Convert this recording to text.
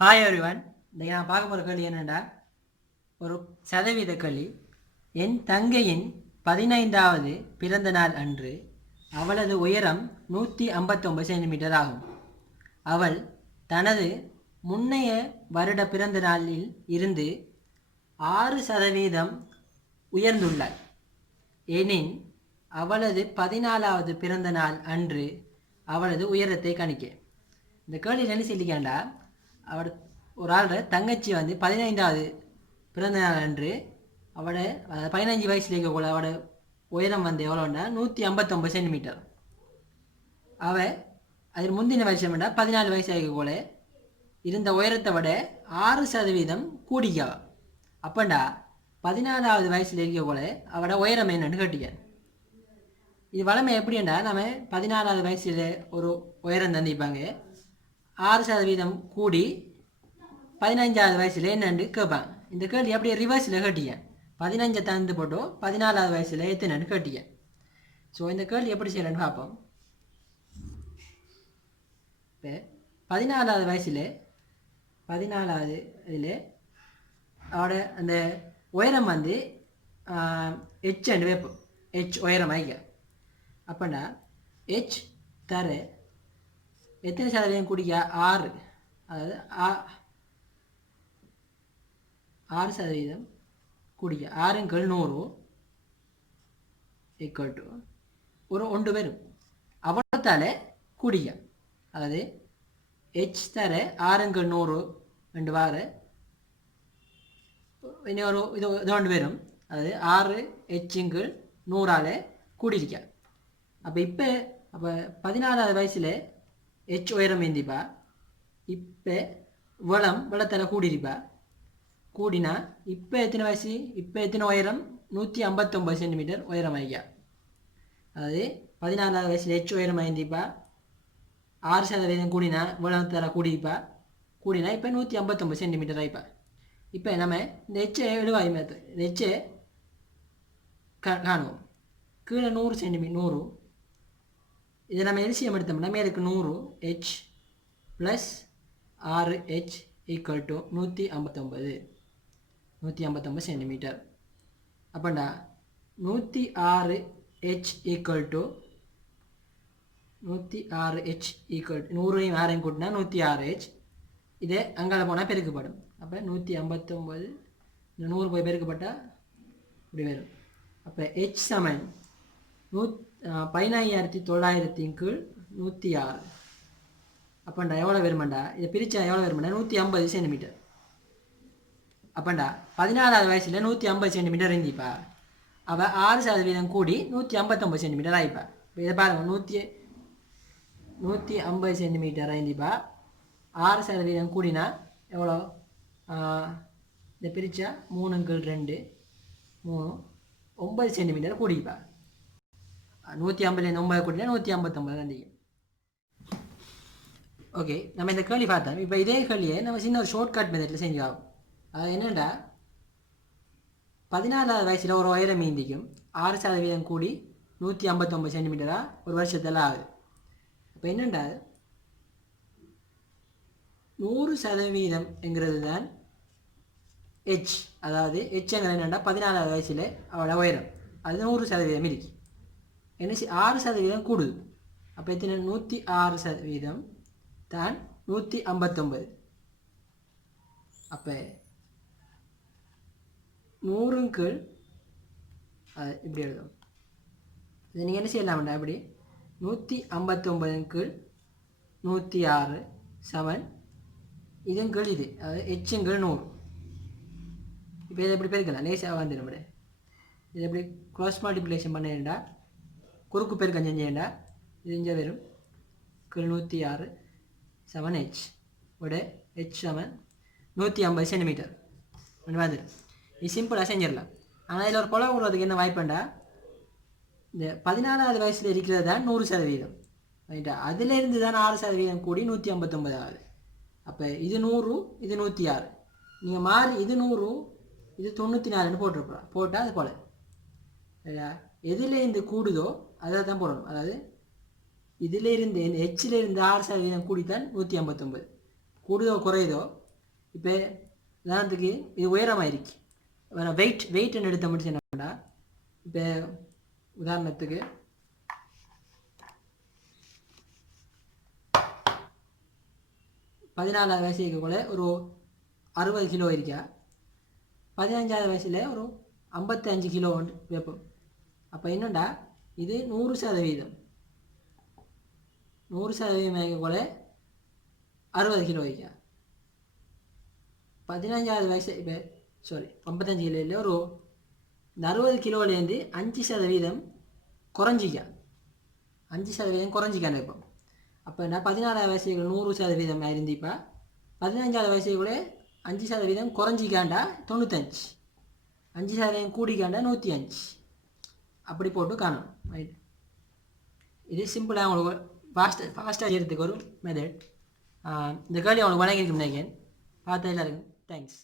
Hi everyone. இன்றைக்கி நான் பார்க்க போகிற கேள்வி என்னென்னா, ஒரு சதவீத கேள்வி. என் தங்கையின் 15வது பிறந்த நாள் அன்று அவளது உயரம் 159 சென்டிமீட்டர் ஆகும். அவள் தனது முன்னைய வருட பிறந்த நாளில் இருந்து 6% உயர்ந்துள்ளாள். எனின் அவளது 14வது பிறந்த நாள் அன்று அவளது உயரத்தை கணிக்க. இந்த கேள்வி என்ன சொல்லிக்காண்டா, அவட ஒரு ஆளோட தங்கச்சி 15வது பிறந்த நாள் அன்று அவட 15 வயசுல இருக்கக்கூட அவட உயரம் எவ்வளோன்னா 159 சென்டிமீட்டர். அவள் அதில் முந்தின வருஷம் 14 வயசு இருக்கக்கூட இருந்த உயரத்தை விட 6% கூடிக்கவ. அப்பண்டா 14வது வயசில் இருக்கக்கூட அவட உயரம் என்னன்னு கேட்டிக்க. இது வளமை எப்படின்னா, நம்ம 14வது வயசில் ஒரு உயரம் தந்திப்பாங்க, 6% கூடி 15வது வயசில் என்னன்னு கேட்பாங்க. இந்த கேள்வி அப்படியே ரிவர்ஸில் கேட்டிக்க. 15 தந்து போட்டோ 14வது வயசில் எத்தனைன்னு கேட்டிக்க. ஸோ இந்த கேள்வி எப்படி செய்யலன்னு பார்ப்போம். இப்போ 14வது வயசில் 14வது இதில் அவட அந்த உயரம் ஹெச் வைப்போம். ஹெச் உயரம் ஆகிக்க. அப்போனா ஹெச் தர எத்தனை சதவீதம் கூடிய 6, அதாவது 6% கூடிய 6×100 ஈக்குவல் டு ஒரு 1 வரும். அவ்வளோத்தால் கூடிய, அதாவது ஹெச் தர 6×100 ரெண்டு வார இன்னொரு இது ஒன்று வரும். அதாவது 6H×100 கூடியிருக்க. அப்போ 14வது வயசில் ஹெச் உயரம் ஏந்திப்பா. இப்போ வெள்ளத்தில் கூடியிருப்பா. கூடினா இப்போ எத்தனை வயசு, இப்போ எத்தனை உயரம், 159 சென்டிமீட்டர் உயரம் ஆகியா. அதாவது 14வது வயசில் ஹெச் உயரம் ஆயிருந்திப்பா. 6% கூடினா வெள்ளத்தில் கூடியிருப்பா. கூடினா இப்போ 159 சென்டிமீட்டர் ஆகிப்பா. இப்போ நம்ம இந்த ஹெச்சை எழுவாய் மேத்து இந்த ஹெச்சை காணுவோம். கீழே 100 சென்டிமீட்டர் 100. இதை நம்ம எல்சிஎம் எடுத்தோம்னா மேலுக்கு 100 H plus 6H equal to 159 centimetre. அப்போண்டா 106H equal to 106H equal 100ஐயும் 6ஐயும் கூட்டினா 106H. இதே அங்கால போனால் பெருக்கப்படும். அப்போ 159 100 போய் பெருக்கப்பட்டால் இப்படி வரும். அப்போ ஹெச் சமன் 15,900/106. அப்பண்டா எவ்வளோ வருமாண்டா, இதை பிரித்தா எவ்வளோ வருமாண்டா, 150 சென்டிமீட்டர். அப்பண்டா 14வது வயசில் 150 சென்டிமீட்டர் இருந்திப்பா. அவள் 6% கூடி 159 சென்டிமீட்டர் ஆகிப்பா. இப்போ இதை பாருங்கள், 150 சென்டிமீட்டர் ஆயிருந்திப்பா. 6% கூடினா எவ்வளோ, இதை பிரித்தா 3×2 3 9 சென்டிமீட்டர் கூடிப்பா. 150 9 கூட்டினா 159 தந்திக்கும். ஓகே, நம்ம இந்த கேள்வி பார்த்தோம். இப்போ இதே கேள்வியை நம்ம சின்ன ஒரு ஷார்ட்கட் மெத்தடில் செஞ்சாகும். அது என்னென்னா, 14வது வயசில் ஒரு உயரம் மீந்திக்கும் 6% கூடி 159 சென்டிமீட்டராக ஒரு வருஷத்தில் ஆகுது. அப்போ என்னென்னா 100% தான் ஹெச். அதாவது ஹெச்ங்கிறது என்னென்னா 14வது வயசில் அவளோட உயரம் அது 100% இருக்கு. என்ன 6% கூடுது. அப்போ எத்தனை, 106% தான் 159. அப்போ 100 இப்படி எழுதும். இதை நீங்கள் என்ன செய்யலாம்டா, இப்படி 159/106 சமன் இதுங்கள் இது, அதாவது H/100. இப்போ இதை எப்படி பெருக்கலாம், லேசாக வந்து நம்மளே இதை எப்படி க்ராஸ் மல்டிப்ளிகேஷன் பண்ணேன்டா, குறுக்கு பெருக்கம் செஞ்சேன்டா, இது இங்கே வரும் 106 சமன் H உட H சமன் 150 சென்டிமீட்டர் வந்துடும். இது சிம்பிளாக செஞ்சிடலாம். ஆனால் இதில் ஒரு கொலை விடுறதுக்கு என்ன வாய்ப்புண்டா, இந்த 14வது வயசில் இருக்கிறது தான் 100%. ரைட்டா, அதிலேருந்து தான் 6% கூடி 159 ஆகுது. அப்போ இது 100 இது 106. நீங்கள் மாறி இது 100 இது 94ன்னு போட்டிருப்போம். போட்டால் அது போல சரியா, எதுலேருந்து கூடுதோ அதை தான் போடணும். அதாவது இதிலிருந்து ஹெச்சிலிருந்து 6% கூடித்தான் 159. கூடுதோ குறையுதோ இப்போ உதாரணத்துக்கு இது உயரமாக இருக்கு. வெயிட்னு எடுத்த முடிச்சு என்னடா, இப்போ உதாரணத்துக்கு 14வது வயசுக்கு கூட ஒரு 60 கிலோ இருக்கா, 15வது வயசில் ஒரு 55 கிலோ வைப்போம். அப்போ என்னண்டா இது 100%. 100% கூட 60 கிலோ வைக்கா. 15வது வயசு இப்போ 55 கிலோ இல்லை, ஒரு இந்த 60 கிலோலேருந்து 5% குறைஞ்சிக்கா. 5% குறைஞ்சிக்கான்னு வைப்போம். அப்போ நான் 14வது வயசுக்கு 100% இருந்திப்பா, 15வது வயசுக்குள்ள 5% குறைஞ்சிக்காண்டா 95, 5% கூடிக்காண்டா 105. அப்படி போட்டு காணும். ரைட், இது சிம்பிளாக உங்களுக்கு ஃபாஸ்ட்டாக செய்கிறதுக்கு ஒரு மெத்தட். இந்த கேள்வி அவங்களுக்கு வழங்கியிருக்கும் நினைக்கிறேன். பார்த்து எல்லாருக்கும் தேங்க்ஸ்.